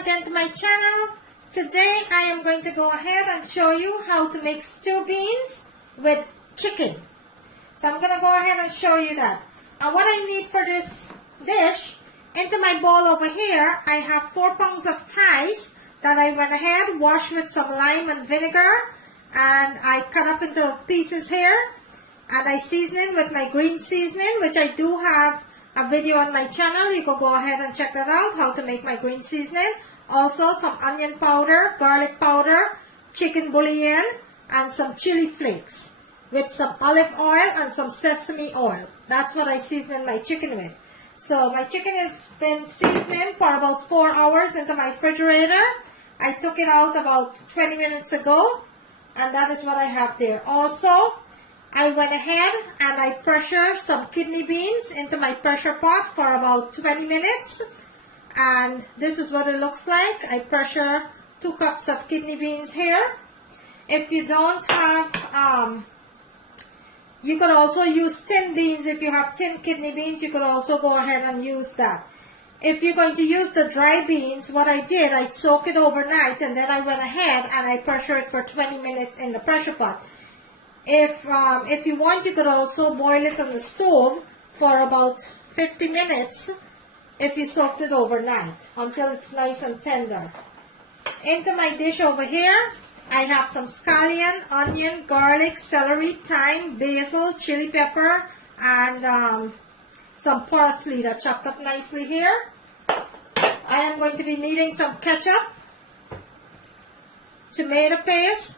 again to my channel. Today I am going to go ahead and show you how to make stew beans with chicken. So I'm going to go ahead and show you that. And what I need for this dish, into my bowl over here, I have 4 pounds of thighs that I went ahead, washed with some lime and vinegar, and I cut up into pieces here, and I season it with my green seasoning, which I do have a video on my channel. You can go ahead and check that out, how to make my green seasoning. Also some onion powder, garlic powder, chicken bouillon, and some chili flakes with some olive oil and some sesame oil. That's what I season my chicken with. So my chicken has been seasoning for about 4 hours into my refrigerator. I took it out about 20 minutes ago, and that is what I have there. Also, I went ahead and I pressured some kidney beans into my pressure pot for about 20 minutes. And this is what it looks like. I pressure 2 cups of kidney beans here. If you don't have, you could also use tin beans. If you have tin kidney beans, you could also go ahead and use that. If you're going to use the dry beans, what I did, I soaked it overnight and then I went ahead and I pressured it for 20 minutes in the pressure pot. If you want, you could also boil it on the stove for about 50 minutes if you soaked it overnight until it's nice and tender. Into my dish over here, I have some scallion, onion, garlic, celery, thyme, basil, chili pepper, and some parsley that chopped up nicely here. I am going to be needing some ketchup, tomato paste,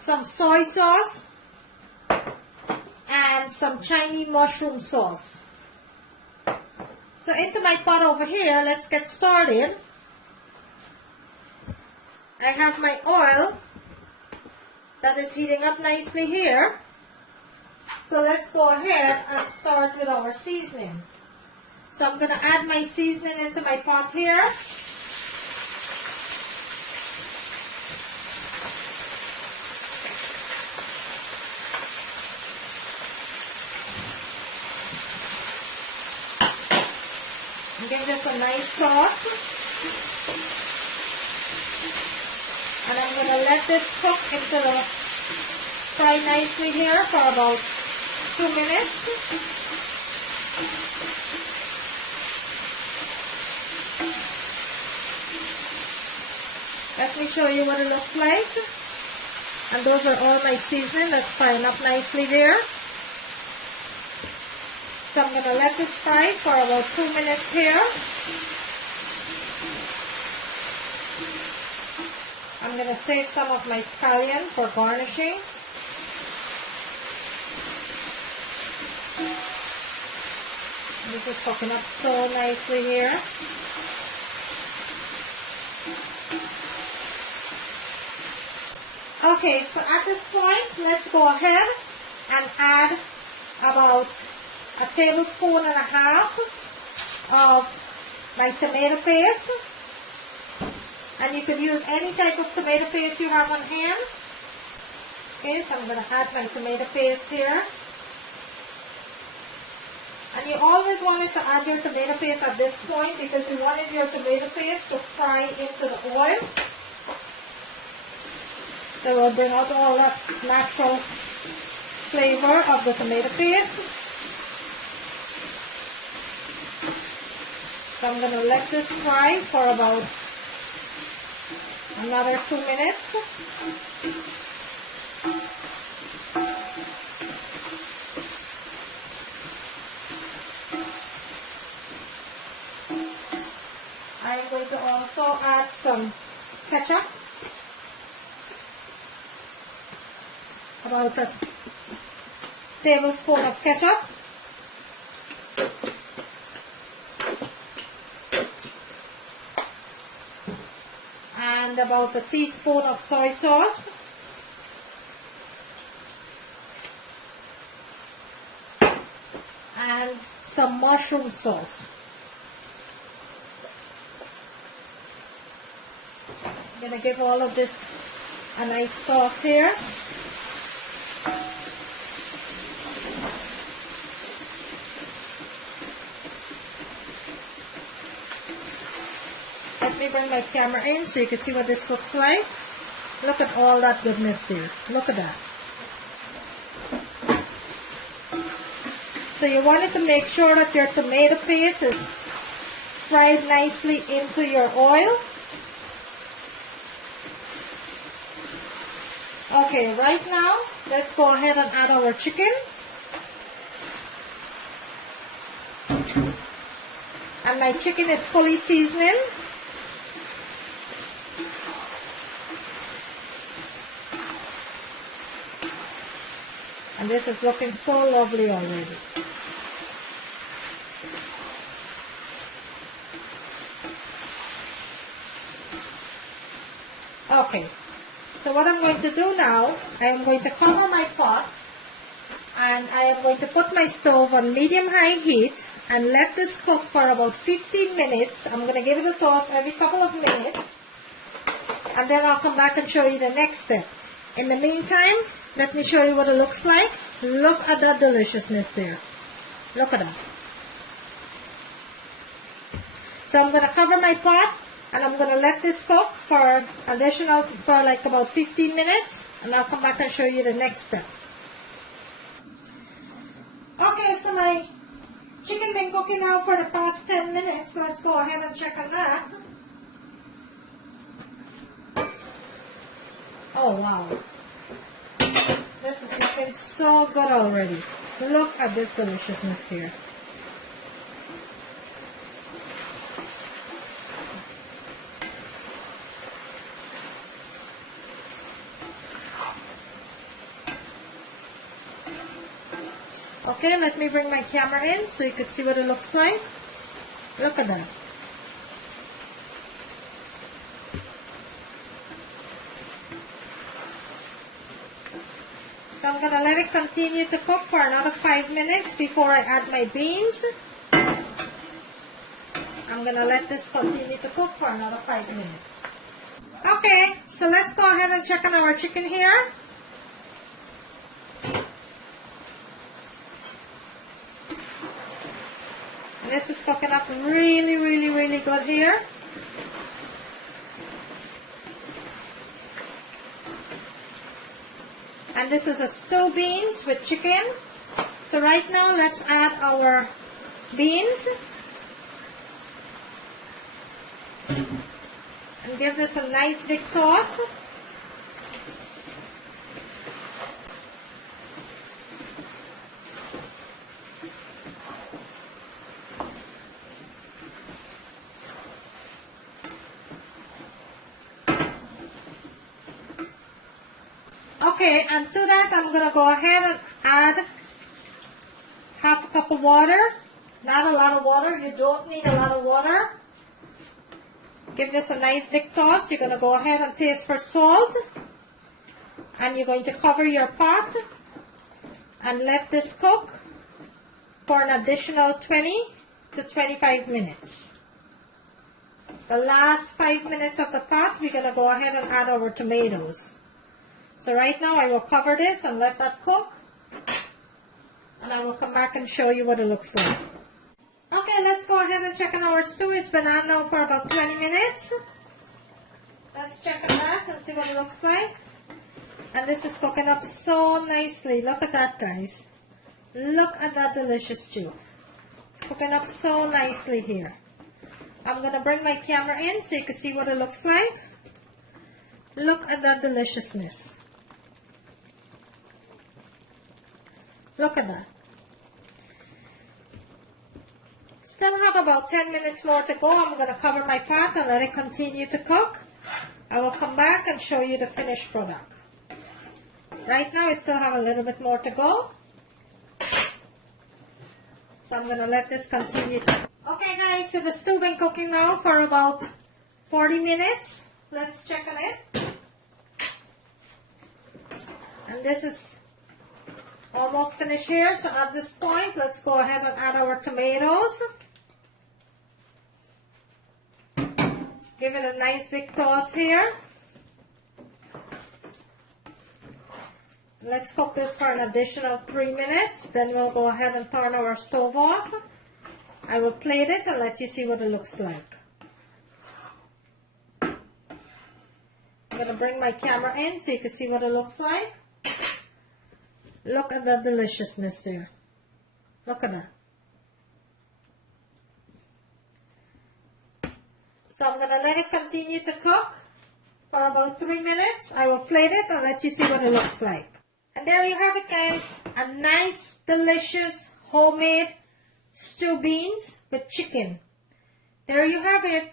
some soy sauce, and some Chinese mushroom sauce. So into my pot over here, let's get started. I have my oil that is heating up nicely here. So let's go ahead and start with our seasoning. So I'm going to add my seasoning into my pot here. Give this a nice toss, and I'm going to let this cook fry nicely here for about 2 minutes. Let me show you what it looks like. And those are all my seasoning that's frying up nicely there. So I'm going to let this fry for about 2 minutes here. I'm going to save some of my scallion for garnishing. This is cooking up so nicely here. Okay, so at this point, let's go ahead and add about 1.5 tablespoons of my tomato paste. And you can use any type of tomato paste you have on hand. Okay, so I'm going to add my tomato paste here. And you always wanted to add your tomato paste at this point because you wanted your tomato paste to fry into the oil. So we'll bring out all that natural flavor of the tomato paste. So I'm going to let this fry for about another 2 minutes. I'm going to also add some ketchup. About 1 tablespoon of ketchup. And about 1 teaspoon of soy sauce. And some mushroom sauce. I'm going to give all of this a nice toss here. Let me bring my camera in so you can see what this looks like. Look at all that goodness there. Look at that. So you wanted to make sure that your tomato paste is fried nicely into your oil. Okay, right now, let's go ahead and add our chicken. And my chicken is fully seasoning. And this is looking so lovely already. Okay, so what I'm going to do now, I am going to cover my pot and I am going to put my stove on medium-high heat and let this cook for about 15 minutes. I'm going to give it a toss every couple of minutes and then I'll come back and show you the next step. In the meantime, let me show you what it looks like. Look at that deliciousness there. Look at that. So I'm going to cover my pot and I'm going to let this cook for like about 15 minutes and I'll come back and show you the next step. Okay, so my chicken been cooking now for the past 10 minutes. Let's go ahead and check on that. Oh wow. This is looking so good already. Look at this deliciousness here. Okay, let me bring my camera in so you can see what it looks like. Look at that. So I'm going to let it continue to cook for another 5 minutes before I add my beans. I'm going to let this continue to cook for another 5 minutes. Okay, so let's go ahead and check on our chicken here. This is cooking up really, really, really good here. And this is a stew beans with chicken. So right now, let's add our beans. And give this a nice big toss. Okay, and to that I'm going to go ahead and add half a cup of water. Not a lot of water. You don't need a lot of water. Give this a nice big toss. You're going to go ahead and taste for salt. And you're going to cover your pot and let this cook for an additional 20 to 25 minutes. The last 5 minutes of the pot, we're going to go ahead and add our tomatoes. So right now I will cover this and let that cook. And I will come back and show you what it looks like. Okay, let's go ahead and check on our stew. It's been on now for about 20 minutes. Let's check on that and see what it looks like. And this is cooking up so nicely. Look at that, guys. Look at that delicious stew. It's cooking up so nicely here. I'm going to bring my camera in so you can see what it looks like. Look at that deliciousness. Look at that. Still have about 10 minutes more to go. I'm going to cover my pot and let it continue to cook. I will come back and show you the finished product. Right now I still have a little bit more to go. So I'm going to let this continue to cook. Okay guys, so the stew been cooking now for about 40 minutes. Let's check on it. And this is almost finished here. So at this point, let's go ahead and add our tomatoes. Give it a nice big toss here. Let's cook this for an additional 3 minutes. Then we'll go ahead and turn our stove off. I will plate it and let you see what it looks like. I'm going to bring my camera in so you can see what it looks like. Look at the deliciousness there. Look at that. So I'm going to let it continue to cook for about 3 minutes. I will plate it and let you see what it looks like. And there you have it, guys. A nice, delicious, homemade stew beans with chicken. There you have it.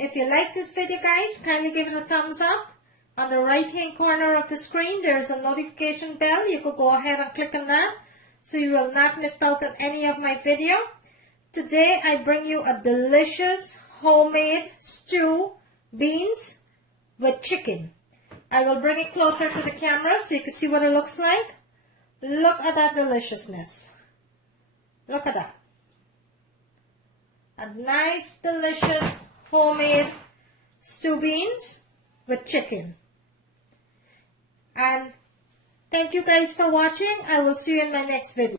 If you like this video, guys, kindly give it a thumbs up. On the right hand corner of the screen, there's a notification bell. You could go ahead and click on that so you will not miss out on any of my video. Today, I bring you a delicious homemade stew beans with chicken. I will bring it closer to the camera so you can see what it looks like. Look at that deliciousness. Look at that. A nice, delicious, homemade stew beans with chicken. And thank you guys for watching. I will see you in my next video.